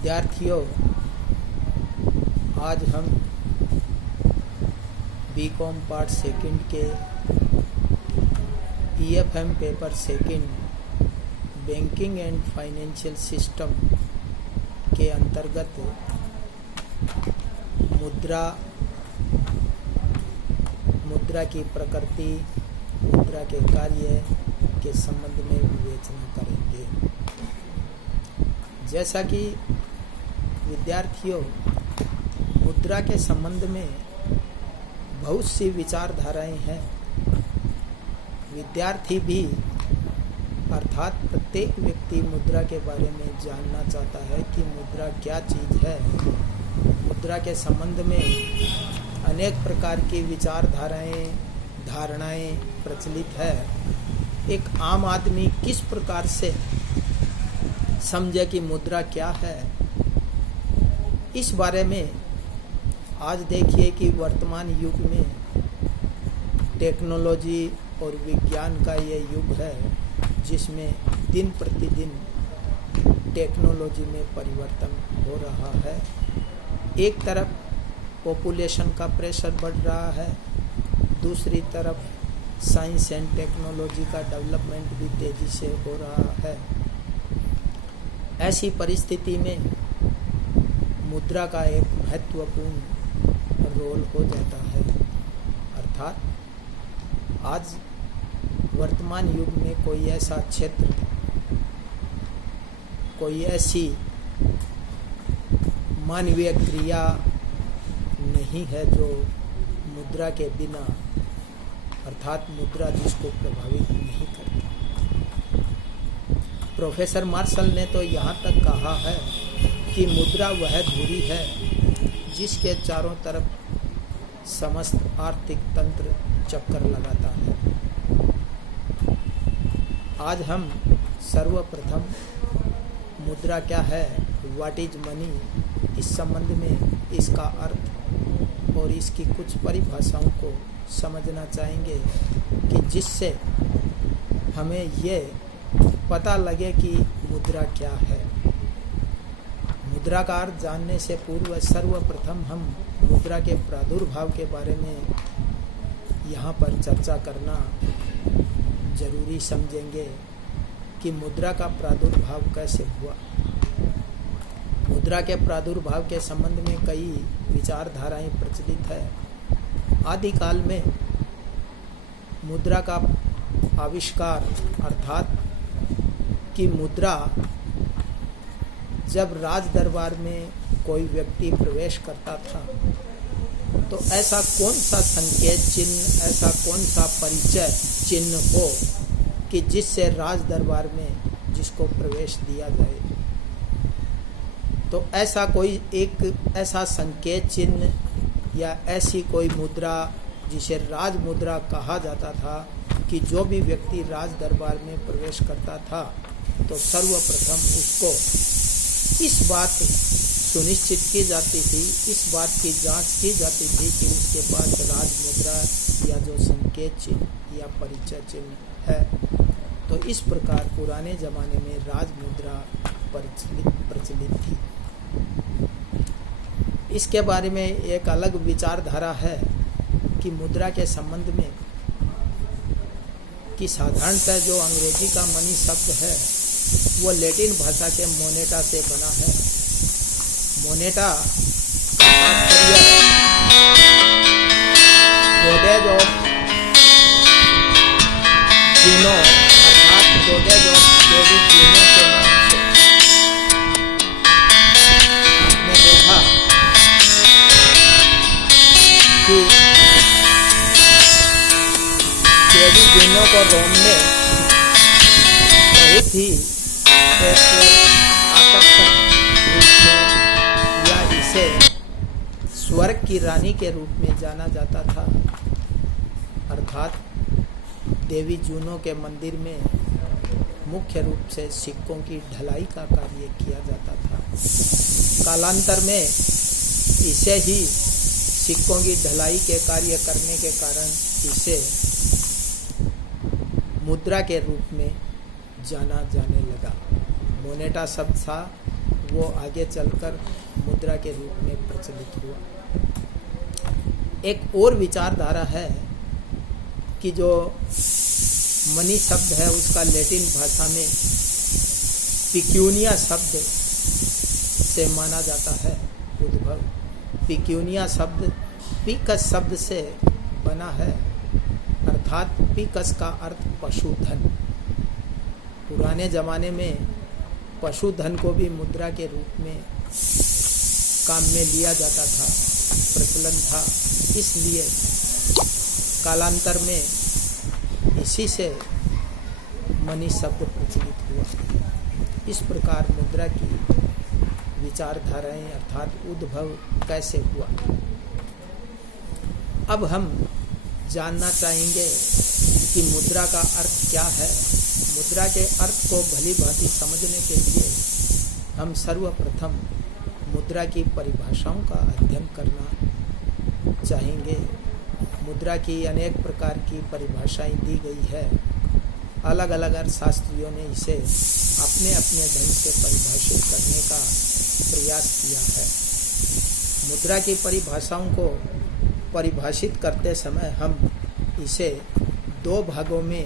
विद्यार्थियों, आज हम बीकॉम पार्ट सेकंड के EFM paper second banking and financial system के अंतर्गत मुद्रा की प्रकृति, मुद्रा के कार्य के संबंध में विवेचना करेंगे। जैसा कि विद्यार्थियों, मुद्रा के संबंध में बहुत सी विचारधाराएं हैं। विद्यार्थी भी अर्थात प्रत्येक व्यक्ति मुद्रा के बारे में जानना चाहता है कि मुद्रा क्या चीज़ है। मुद्रा के संबंध में अनेक प्रकार की विचारधाराएं, धारणाएं प्रचलित है। एक आम आदमी किस प्रकार से समझे कि मुद्रा क्या है, इस बारे में आज देखिए कि वर्तमान युग में टेक्नोलॉजी और विज्ञान का ये युग है, जिसमें दिन प्रतिदिन टेक्नोलॉजी में परिवर्तन हो रहा है। एक तरफ पॉपुलेशन का प्रेशर बढ़ रहा है, दूसरी तरफ साइंस एंड टेक्नोलॉजी का डेवलपमेंट भी तेज़ी से हो रहा है। ऐसी परिस्थिति में मुद्रा का एक महत्वपूर्ण रोल हो जाता है। अर्थात आज वर्तमान युग में कोई ऐसा क्षेत्र, कोई ऐसी मानवीय क्रिया नहीं है जो मुद्रा के बिना, अर्थात मुद्रा जिसको प्रभावित नहीं करती। प्रोफेसर मार्शल ने तो यहाँ तक कहा है कि मुद्रा वह धुरी है जिसके चारों तरफ समस्त आर्थिक तंत्र चक्कर लगाता है। आज हम सर्वप्रथम मुद्रा क्या है, व्हाट इज मनी, इस संबंध में इसका अर्थ और इसकी कुछ परिभाषाओं को समझना चाहेंगे कि जिससे हमें ये पता लगे कि मुद्रा क्या है। मुद्रा का अर्थ जानने से पूर्व सर्वप्रथम हम मुद्रा के प्रादुर्भाव के बारे में यहाँ पर चर्चा करना जरूरी समझेंगे कि मुद्रा का प्रादुर्भाव कैसे हुआ। मुद्रा के प्रादुर्भाव के संबंध में कई विचारधाराएं प्रचलित है। आदिकाल में मुद्रा का आविष्कार, अर्थात कि मुद्रा जब राज दरबार में कोई व्यक्ति प्रवेश करता था तो ऐसा कौन सा संकेत चिन्ह, ऐसा कौन सा परिचय चिन्ह हो कि जिससे राज दरबार में जिसको प्रवेश दिया जाए। तो ऐसा कोई एक ऐसा संकेत चिन्ह या ऐसी कोई मुद्रा जिसे राज मुद्रा कहा जाता था कि जो भी व्यक्ति राज दरबार में प्रवेश करता था तो सर्वप्रथम उसको इस बात सुनिश्चित की जाती थी, इस बात की जांच की जाती थी कि उसके पास राज मुद्रा या जो संकेत चिन्ह या परिचय चिन्ह है। तो इस प्रकार पुराने ज़माने में राज मुद्रा प्रचलित थी। इसके बारे में एक अलग विचारधारा है कि मुद्रा के संबंध में कि साधारणतः जो अंग्रेजी का मनी शब्द है वो लैटिन भाषा के मोनेटा से बना है। मोनेटा का गोडेज ऑफ जूनो, अर्थात गोडेज ऑफ देवी जूनो के नाम से आपने देखा कि देवी जूनो को रोम में बहुत ही एक आकर्षक रूप से या इसे स्वर्ग की रानी के रूप में जाना जाता था। अर्थात देवी जूनो के मंदिर में मुख्य रूप से सिक्कों की ढलाई का कार्य किया जाता था। कालांतर में इसे ही सिक्कों की ढलाई के कार्य करने के कारण इसे मुद्रा के रूप में जाना जाने लगा। मोनेटा शब्द था वो आगे चलकर मुद्रा के रूप में प्रचलित हुआ। एक और विचारधारा है कि जो मनी शब्द है उसका लैटिन भाषा में पिक्यूनिया शब्द से माना जाता है उद्भव। पिक्यूनिया शब्द पिकस शब्द से बना है, अर्थात पिकस का अर्थ पशुधन। पुराने जमाने में पशुधन को भी मुद्रा के रूप में काम में लिया जाता था, प्रचलन था। इसलिए कालांतर में इसी से मनी शब्द प्रचलित हुआ। इस प्रकार मुद्रा की विचारधाराएं अर्थात उद्भव कैसे हुआ। अब हम जानना चाहेंगे कि मुद्रा का अर्थ क्या है। मुद्रा के अर्थ को भली भांति समझने के लिए हम सर्वप्रथम मुद्रा की परिभाषाओं का अध्ययन करना चाहेंगे। मुद्रा की अनेक प्रकार की परिभाषाएं दी गई है। अलग अलग अर्थशास्त्रियों ने इसे अपने अपने ढंग से परिभाषित करने का प्रयास किया है। मुद्रा की परिभाषाओं को परिभाषित करते समय हम इसे दो भागों में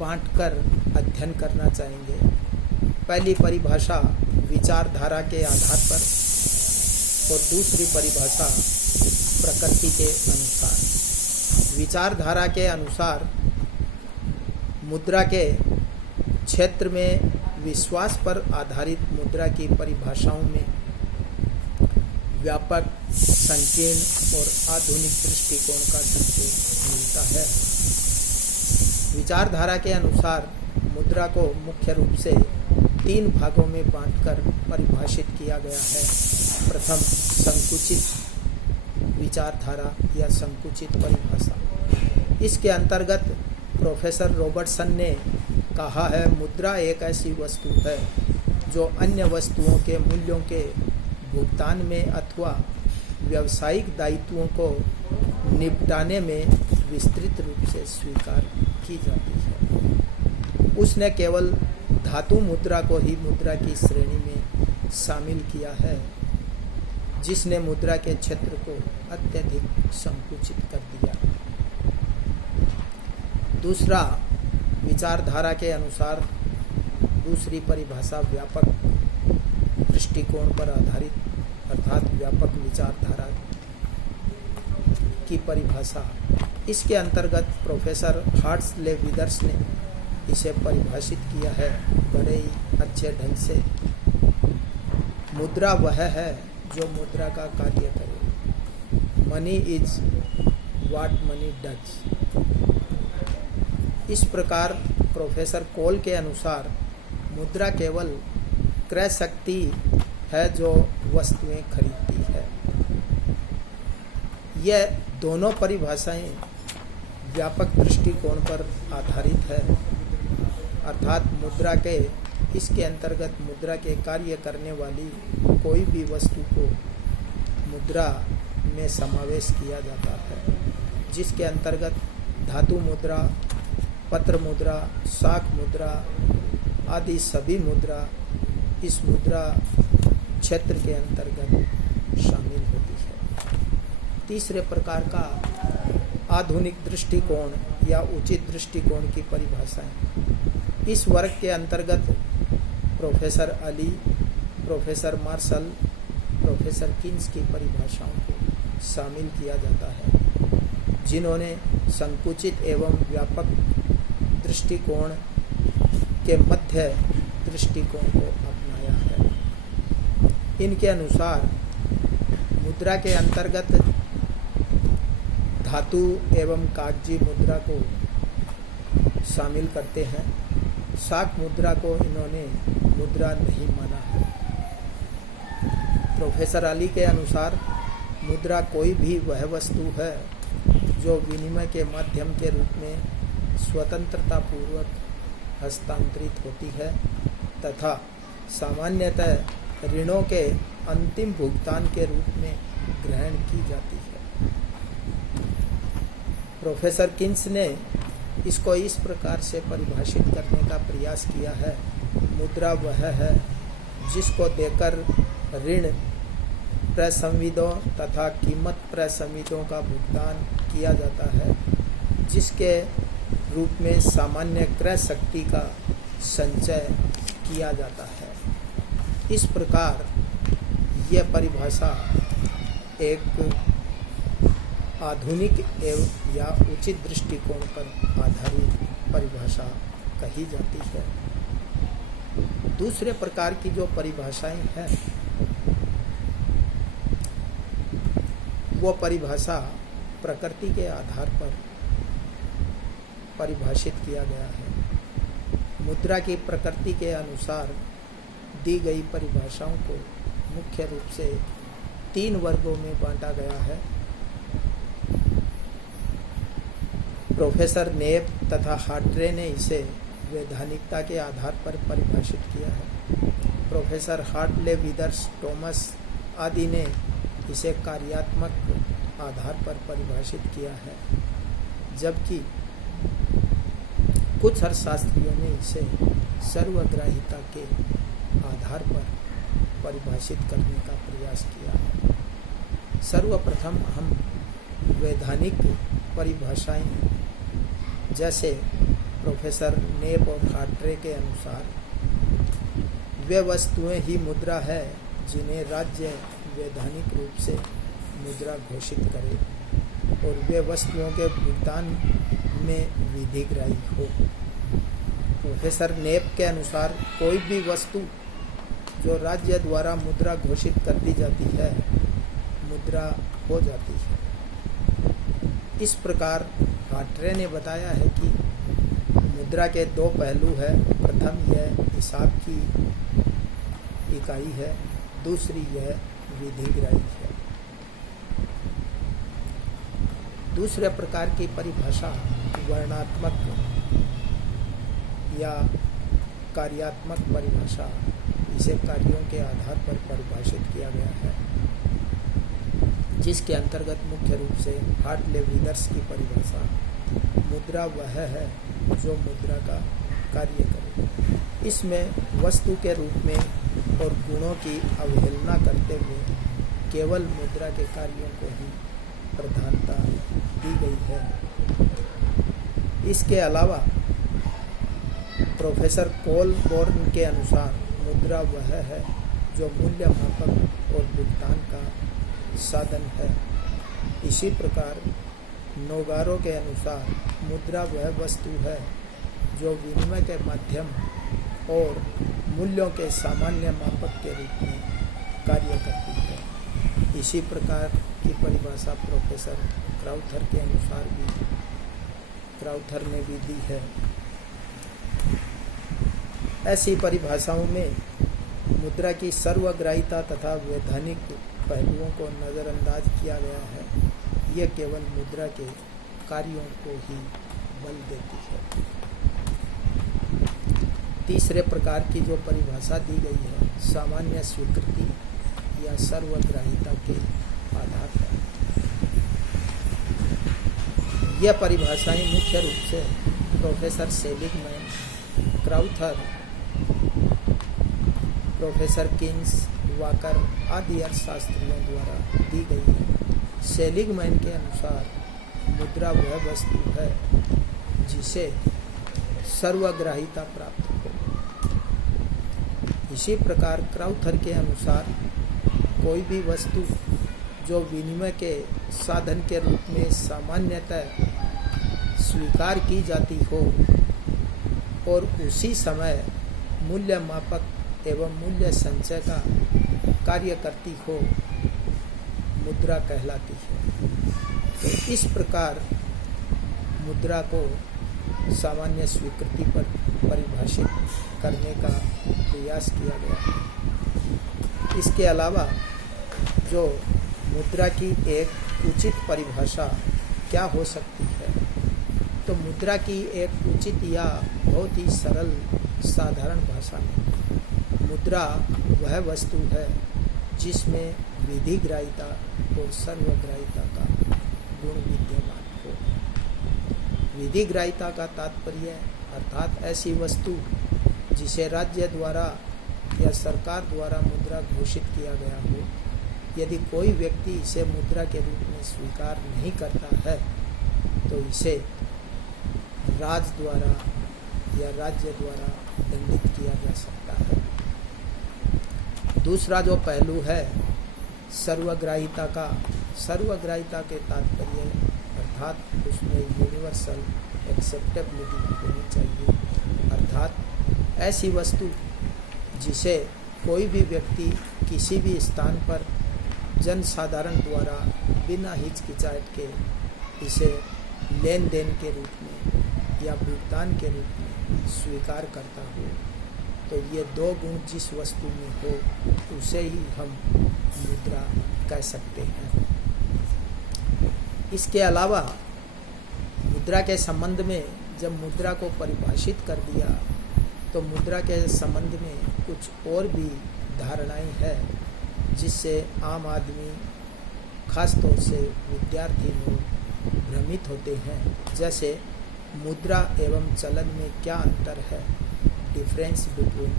बांटकर अध्ययन करना चाहेंगे। पहली परिभाषा विचारधारा के आधार पर और दूसरी परिभाषा प्रकृति के अनुसार। विचारधारा के अनुसार मुद्रा के क्षेत्र में विश्वास पर आधारित मुद्रा की परिभाषाओं में व्यापक, संकीर्ण और आधुनिक दृष्टिकोण का संकेत मिलता है। विचारधारा के अनुसार मुद्रा को मुख्य रूप से तीन भागों में बांटकर परिभाषित किया गया है। प्रथम संकुचित विचारधारा या संकुचित परिभाषा। इसके अंतर्गत प्रोफेसर रॉबर्टसन ने कहा है, मुद्रा एक ऐसी वस्तु है जो अन्य वस्तुओं के मूल्यों के भुगतान में अथवा व्यावसायिक दायित्वों को निपटाने में विस्तृत रूप से स्वीकार की जाती है। उसने केवल धातु मुद्रा को ही मुद्रा की श्रेणी में शामिल किया है, जिसने मुद्रा के क्षेत्र को अत्यधिक संकुचित कर दिया। दूसरा, विचारधारा के अनुसार दूसरी परिभाषा व्यापक दृष्टिकोण पर आधारित अर्थात व्यापक विचारधारा की परिभाषा। इसके अंतर्गत प्रोफेसर हार्ट्सले विदर्स ने इसे परिभाषित किया है बड़े ही अच्छे ढंग से। मुद्रा वह है जो मुद्रा का कार्य करे। Money is what money does. इस प्रकार प्रोफेसर कोल के अनुसार मुद्रा केवल क्रय शक्ति है जो वस्तुएं खरीदती है। यह दोनों परिभाषाएं व्यापक दृष्टिकोण पर आधारित है, अर्थात मुद्रा के इसके अंतर्गत मुद्रा के कार्य करने वाली कोई भी वस्तु को मुद्रा में समावेश किया जाता है, जिसके अंतर्गत धातु मुद्रा, पत्र मुद्रा, शाख मुद्रा आदि सभी मुद्रा इस मुद्रा क्षेत्र के अंतर्गत शामिल होती है। तीसरे प्रकार का आधुनिक दृष्टिकोण या उचित दृष्टिकोण की परिभाषाएं। इस वर्ग के अंतर्गत professor Ali, professor Marshall, professor Keynes की परिभाषाओं को शामिल किया जाता है, जिन्होंने संकुचित एवं व्यापक दृष्टिकोण के मध्य दृष्टिकोण को अपनाया है। इनके अनुसार मुद्रा के अंतर्गत धातु एवं कागजी मुद्रा को शामिल करते हैं। शाख मुद्रा को इन्होंने मुद्रा नहीं माना है। प्रोफेसर अली के अनुसार मुद्रा कोई भी वह वस्तु है जो विनिमय के माध्यम के रूप में स्वतंत्रता पूर्वक हस्तांतरित होती है तथा सामान्यतः ऋणों के अंतिम भुगतान के रूप में ग्रहण की जाती है। प्रोफेसर किन्स ने इसको इस प्रकार से परिभाषित करने का प्रयास किया है, मुद्रा वह है जिसको देकर ऋण प्रसंविदों तथा कीमत प्रसंविदों का भुगतान किया जाता है, जिसके रूप में सामान्य क्रय शक्ति का संचय किया जाता है। इस प्रकार यह परिभाषा एक आधुनिक एवं या उचित दृष्टिकोण पर आधारित परिभाषा कही जाती है। दूसरे प्रकार की जो परिभाषाएं हैं, वो परिभाषा प्रकृति के आधार पर परिभाषित किया गया है। मुद्रा की प्रकृति के अनुसार दी गई परिभाषाओं को मुख्य रूप से 3 वर्गों में बांटा गया है। प्रोफेसर नेप तथा हार्ट्रे ने इसे वैधानिकता के आधार पर परिभाषित किया है। प्रोफेसर हार्टले, विदर्स, टॉमस आदि ने इसे कार्यात्मक आधार पर परिभाषित किया है, जबकि कुछ अर्थशास्त्रियों ने इसे सर्वग्राहिता के आधार पर परिभाषित करने का प्रयास किया है। सर्वप्रथम हम वैधानिक परिभाषाएं, जैसे प्रोफेसर नेप और हार्ट्रे के अनुसार वे वस्तुएं ही मुद्रा है जिन्हें राज्य वैधानिक रूप से मुद्रा घोषित करे और वे वस्तुओं के भुगतान में विधिग्राही हो। प्रोफेसर नेप के अनुसार कोई भी वस्तु जो राज्य द्वारा मुद्रा घोषित कर दी जाती है, मुद्रा हो जाती है। इस प्रकार हार्ट्रे ने बताया है कि मुद्रा के 2 पहलू हैं। प्रथम यह हिसाब की इकाई है, दूसरी यह विधिग्राही है। दूसरे प्रकार की परिभाषा वर्णात्मक या कार्यात्मक परिभाषा, इसे कार्यों के आधार पर परिभाषित किया गया है, जिसके अंतर्गत मुख्य रूप से हार्टले, विदर्स की परिभाषा मुद्रा वह है जो मुद्रा का कार्य करे। इसमें वस्तु के रूप में और गुणों की अवहेलना करते हुए केवल मुद्रा के कार्यों को ही प्रधानता दी गई है। इसके अलावा प्रोफेसर कोलबोर्न के अनुसार मुद्रा वह है जो मूल्य मापक और भुगतान का साधन है। इसी प्रकार नोगारो के अनुसार मुद्रा वह वस्तु है जो विनिमय के माध्यम और मूल्यों के सामान्य मापक के रूप में कार्य करती है। इसी प्रकार की परिभाषा प्रोफेसर क्राउथर के अनुसार भी क्राउथर ने भी दी है। ऐसी परिभाषाओं में मुद्रा की सर्वग्राहिता तथा वैधानिक पहलुओं को नज़रअंदाज किया गया है। यह केवल मुद्रा के कार्यों को ही बल देती है। तीसरे प्रकार की जो परिभाषा दी गई है, सामान्य स्वीकृति या सर्वग्राहिता के आधार पर। यह परिभाषाएं मुख्य रूप से professor Seligman, Crowther, professor Keynes, walker आदि अर्थशास्त्रियों द्वारा दी गई है। सेलिगमैन के अनुसार मुद्रा वह वस्तु है जिसे सर्वग्राहिता प्राप्त हो। इसी प्रकार क्राउथर के अनुसार कोई भी वस्तु जो विनिमय के साधन के रूप में सामान्यतः स्वीकार की जाती हो और उसी समय मूल्य मापक एवं मूल्य संचय का कार्य करती हो, मुद्रा कहलाती है। तो इस प्रकार मुद्रा को सामान्य स्वीकृति पर परिभाषित करने का प्रयास किया गया है। इसके अलावा जो मुद्रा की एक उचित परिभाषा क्या हो सकती है, तो मुद्रा की एक उचित या बहुत ही सरल साधारण भाषा में मुद्रा वह वस्तु है जिसमें विधिग्राहिता और सर्वग्राहिता का गुण विद्यमान हो। विधिग्राहिता का तात्पर्य अर्थात ऐसी वस्तु जिसे राज्य द्वारा या सरकार द्वारा मुद्रा घोषित किया गया हो, यदि कोई व्यक्ति इसे मुद्रा के रूप में स्वीकार नहीं करता है तो इसे राज द्वारा या राज्य द्वारा दंडित किया जा सकता है। दूसरा जो पहलू है सर्वग्राहिता का, सर्वग्राहिता के तात्पर्य अर्थात उसमें यूनिवर्सल एक्सेप्टेबिलिटी होनी चाहिए, अर्थात ऐसी वस्तु जिसे कोई भी व्यक्ति किसी भी स्थान पर जनसाधारण द्वारा बिना हिचकिचाहट के इसे लेन देन के रूप में या भुगतान के रूप में स्वीकार करता हो, तो ये दो गुण जिस वस्तु में हो उसे ही हम मुद्रा कह सकते हैं। इसके अलावा मुद्रा के संबंध में जब मुद्रा को परिभाषित कर दिया तो मुद्रा के संबंध में कुछ और भी धारणाएं हैं जिससे आम आदमी, खास तौर से विद्यार्थी लोग भ्रमित होते हैं। जैसे मुद्रा एवं चलन में क्या अंतर है, difference between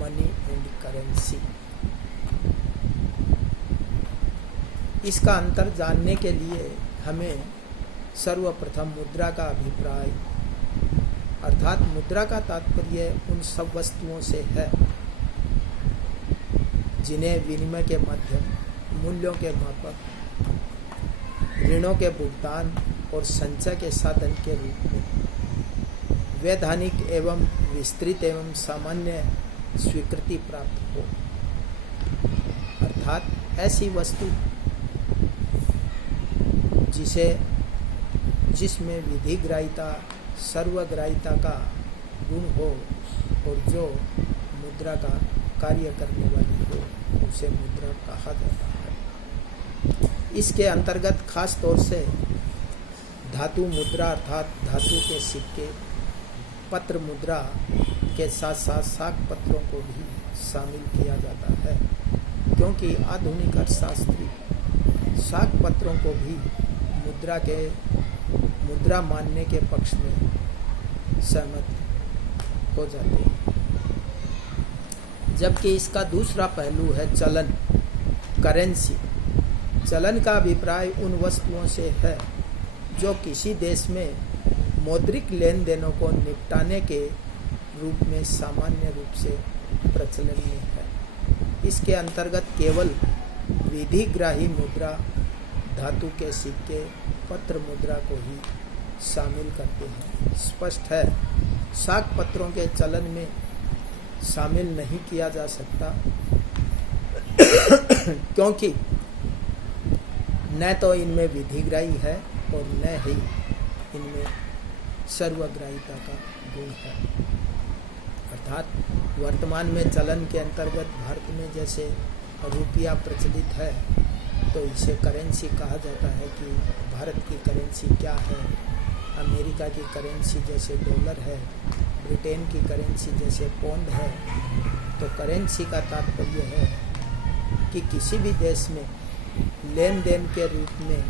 money and currency. इसका अंतर जानने के लिए हमें सर्वप्रथम मुद्रा का अभिप्राय, अर्थात मुद्रा का तात्पर्य उन सब वस्तुओं से है जिन्हें विनिमय के माध्यम, मूल्यों के मापक, ऋणों के भुगतान और संचय के साधन के रूप में वैधानिक एवं विस्तृत एवं सामान्य स्वीकृति प्राप्त हो, अर्थात ऐसी वस्तु जिसमें विधिग्राहिता, सर्वग्राहिता का गुण हो और जो मुद्रा का कार्य करने वाली हो, उसे मुद्रा कहा जाता है। इसके अंतर्गत खास तौर से धातु मुद्रा अर्थात धातु के सिक्के, पत्र मुद्रा के साथ साथ साख पत्रों को भी शामिल किया जाता है, क्योंकि आधुनिक अर्थशास्त्री साख पत्रों को भी मुद्रा मानने के पक्ष में सहमत हो जाते हैं। जबकि इसका दूसरा पहलू है चलन, करेंसी। चलन का अभिप्राय उन वस्तुओं से है जो किसी देश में मौद्रिक लेन देनों को निपटाने के रूप में सामान्य रूप से प्रचलन में है। इसके अंतर्गत केवल विधिग्राही मुद्रा, धातु के सिक्के, पत्र मुद्रा को ही शामिल करते हैं। स्पष्ट है साख पत्रों के चलन में शामिल नहीं किया जा सकता क्योंकि न तो इनमें विधिग्राही है और न ही इनमें सर्वग्राहिता का गुण है। अर्थात वर्तमान में चलन के अंतर्गत भारत में जैसे रुपया प्रचलित है तो इसे करेंसी कहा जाता है कि भारत की करेंसी क्या है। अमेरिका की करेंसी जैसे डॉलर है, ब्रिटेन की करेंसी जैसे पौंड है। तो करेंसी का तात्पर्य है कि किसी भी देश में लेन देन के रूप में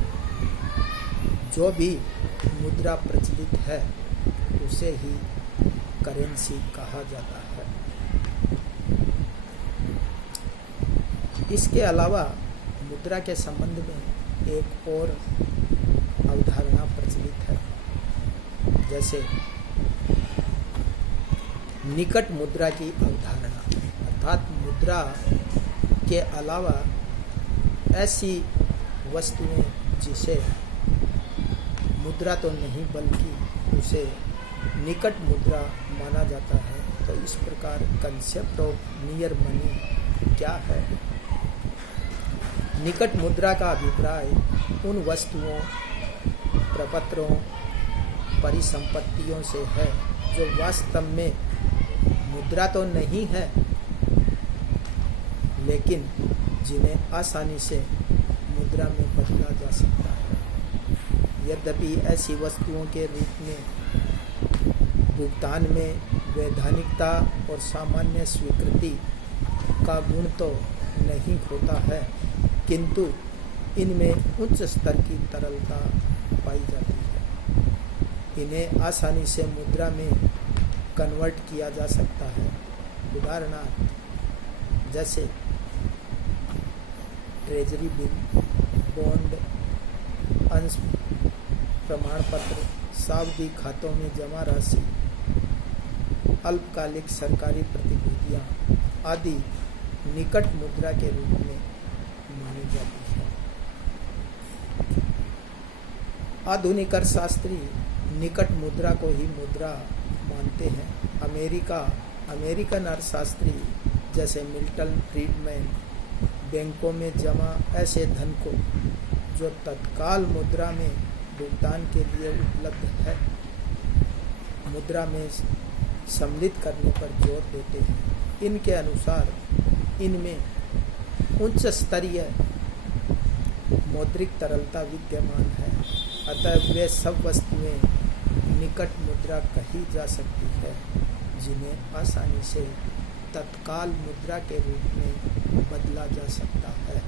जो भी मुद्रा प्रचलित है उसे ही करेंसी कहा जाता है। इसके अलावा मुद्रा के संबंध में एक और अवधारणा प्रचलित है, जैसे निकट मुद्रा की अवधारणा, अर्थात मुद्रा के अलावा ऐसी वस्तुएं जिसे मुद्रा तो नहीं बल्कि उसे निकट मुद्रा माना जाता है। तो इस प्रकार कंसेप्ट ऑफ नियर मनी क्या है? निकट मुद्रा का अभिप्राय उन वस्तुओं, प्रपत्रों, परिसंपत्तियों से है जो वास्तव में मुद्रा तो नहीं है लेकिन जिन्हें आसानी से मुद्रा में बदला जा सकता है। यद्यपि ऐसी वस्तुओं के रूप में भुगतान में वैधानिकता और सामान्य स्वीकृति का गुण तो नहीं होता है, किंतु इनमें उच्च स्तर की तरलता पाई जाती है। इन्हें आसानी से मुद्रा में कन्वर्ट किया जा सकता है। उदाहरणार्थ जैसे ट्रेजरी बिल, बॉन्ड, अंश प्रमाण पत्र, सावधि खातों में जमा राशि, अल्पकालिक सरकारी प्रतिभूतियां आदि निकट मुद्रा के रूप में मानी जाती है। आधुनिक अर्थशास्त्री निकट मुद्रा को ही मुद्रा मानते हैं। अमेरिकन अर्थशास्त्री जैसे मिल्टन फ्रीडमैन बैंकों में जमा ऐसे धन को जो तत्काल मुद्रा में भुगतान के लिए उपलब्ध है, मुद्रा में सम्मिलित करने पर जोर देते हैं। इनके अनुसार इनमें उच्च स्तरीय मौद्रिक तरलता विद्यमान है, अतः वे सब वस्तुएं निकट मुद्रा कही जा सकती है जिन्हें आसानी से तत्काल मुद्रा के रूप में बदला जा सकता है।